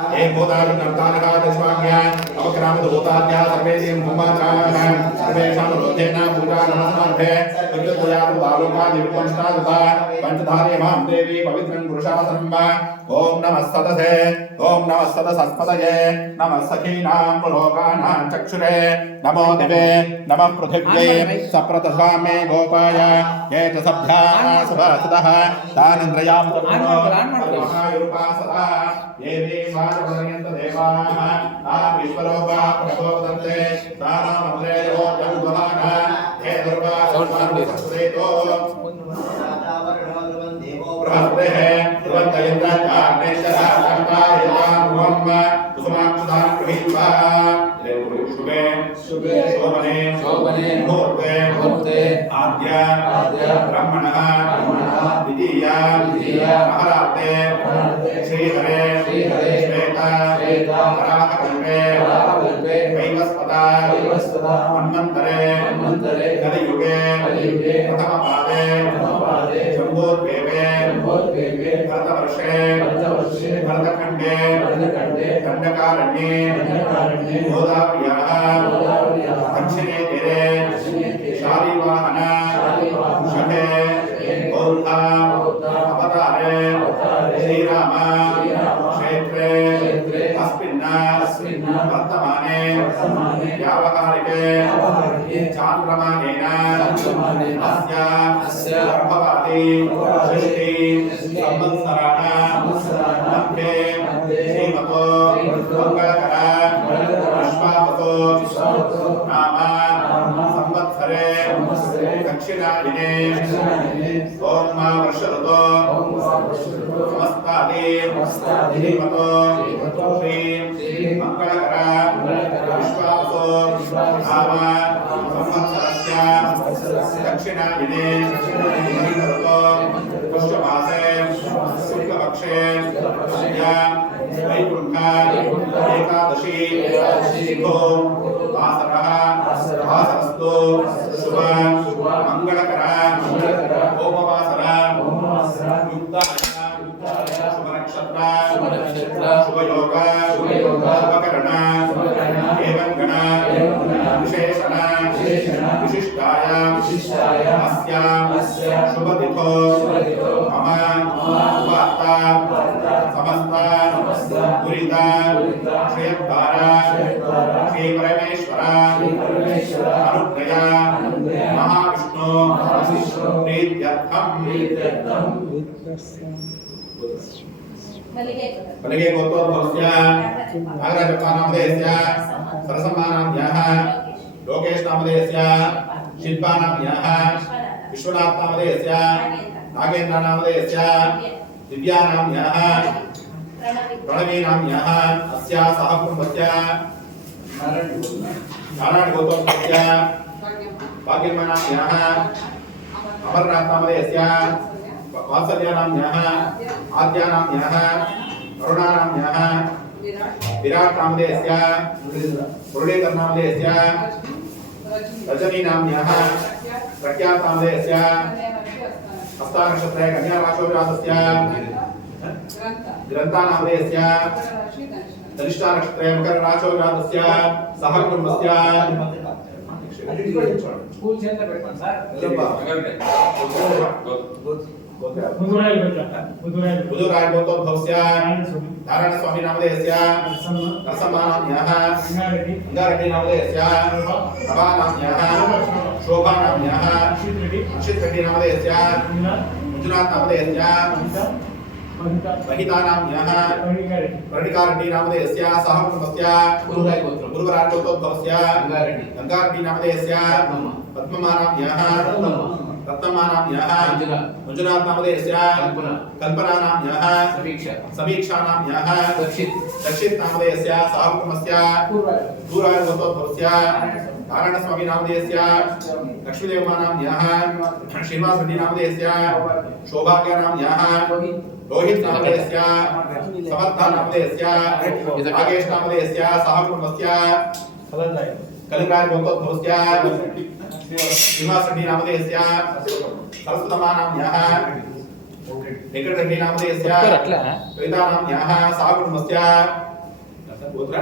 एक भूतानि नर्तानः दशवाक्या अवक्रामदूताद्या सर्वेषां भूमात्राः सर्वेषां रोधेन पूजा नमस्कारभे विद्युतयातु बालोकादिविपंचतादुता पंचधारे मां देवी पवित्रं पुरुषासनं ओम नमः सतसे ओम नमः सतसस्पतये नमः सखीनां पुलोकानां चक्षुरे नमो दिवे नमः पृथिव्यै सप्रतसामे गोपाय ये च सभ्या सुभासुतः तानिन्द्रयां तरुणोपासदा ये देवानपर्यन्त देवाः विश्वरूपा प्रभोदन्ते तानामन्त्रे योजमुदहानः हे दुर्गा सर्वसंस्कृतो प्रहस्तेः ध्रुवन्तयन्द्राग्नेश्वरः कर्तायतामुहम् कुसुमाक्षदां गृहीत्वा शुभे शुभे शोभने शोभने मुहूर्ते मुहूर्ते आद्य ब्रह्मणः द्वितीय महरार्ते श्रीहरे श्वेता वराहकल्पे वैवस्वता मन्वन्तरे कलियुगे प्रथमपादे शम्भोद्वेवे भरतवर्षे भरतखण्डे दण्डकारण्ये गोदाव्याः दक्षिणे तीरे शालिवाहन शठे बौद्धा अवतारे श्रीराम क्षेत्रे अस्मिन् वर्तमाने व्यावहारिके चान्द्रमानेन अस्य गर्भवती सृष्टि संवत्सराणां मध्ये श्रीमतो मंगलकर विश्वावतो नाम संवत्सरे दक्षिणायने ओम वर्षऋतो समस्तादि श्रीमतो श्री मंगलकर विश्वावतो नाम संवत्सरस्य दक्षिणायने पुष्यमासे शुक्लपक्षे वैकुंठ एकादशी सिद्धो वासरः वासरस्तु शुभ मंगलकर ओमवासर युक्त शुभ नक्षत्र शुभ योग शुभकरण एवं गण विशेषण विशिष्टाय अस्य शुभ तिथो मम वार्ता समस्त दुरित श्रेयद्वार श्री परमेश्वर अनुग्रह महाविष्णु प्रीत्यर्थम बलिगे गोत्रोद्भवस्य नागराजनामधेयस्य सरसम्मानाभ्यः लोकेशनामधेयस्य शिल्पानाभ्यः विश्वनाथनामधेयस्य नागेन्द्रनामधेयस्य दिव्यानाम्यः प्रणवीनाम्यः अस्या सह कुटुम्बस्य नारायणगोत्रोद्भवस्य भाग्यमानाम्यः अमरनाथनामधेयस्य वात्सल्यानाम्यः आद्यानाम्यः अरुणानाम्यः विराटनामधेयस्य मुरलीधरनामधेयस्य रजनीनाम्यः प्रख्यातनामधेयस्य हस्तानक्षत्रे कन्याराशोरासस्य ग्रन्थानामधेयस्य धनिष्ठानक्षत्रे मकरराशोरासस्य सह कुटुम्बस्य स्कूल सेंटर पेट्टोंడి సార్ बुधुराय गोत्रोद्भवस्य नारायण स्वामी नामधेयस्य नरसम्मानाम्यः अंगारेड्डी नामधेयस्य प्रभानाम्यः शोभानाम्यः अक्षितरेड्डी नामधेयस्य मंजुनाथ नामधेयस्य महितानाम्यः प्रणिकारेड्डी नामधेयस्य सह कुटुम्बस्य गुरुवराय गोत्रोद्भवस्य गंगारेड्डी नामधेयस्य पद्ममानाम्यः रत्नमानाम्यः मंजुनाथ नामधेयस्य कल्पनानाम्यः समीक्षानाम्यः दक्षित नामधेयस्य सह कुटुम्बस्य दूराय गोत्रोद्भवस्य नारायण स्वामी नामधेयस्य लक्ष्मीदेवमानाम्यः श्रीनिवास रेड्डी नामधेयस्य सौभाग्यनाम्यः रोहित नामधेयस्य समर्थ नामधेयस्य नागेश नामधेयस्य सह कुटुम्बस्य कलिंगाय गोत्रोद्भवस्य श्रीनिवास रेड्डी नामधेयस्य सरस्वतमानाम्यः వెంకటరెడ్డి నామధేయస్య అట్లా కవితానామ్న్యాః సహ కుటుంబస్య గోత్ర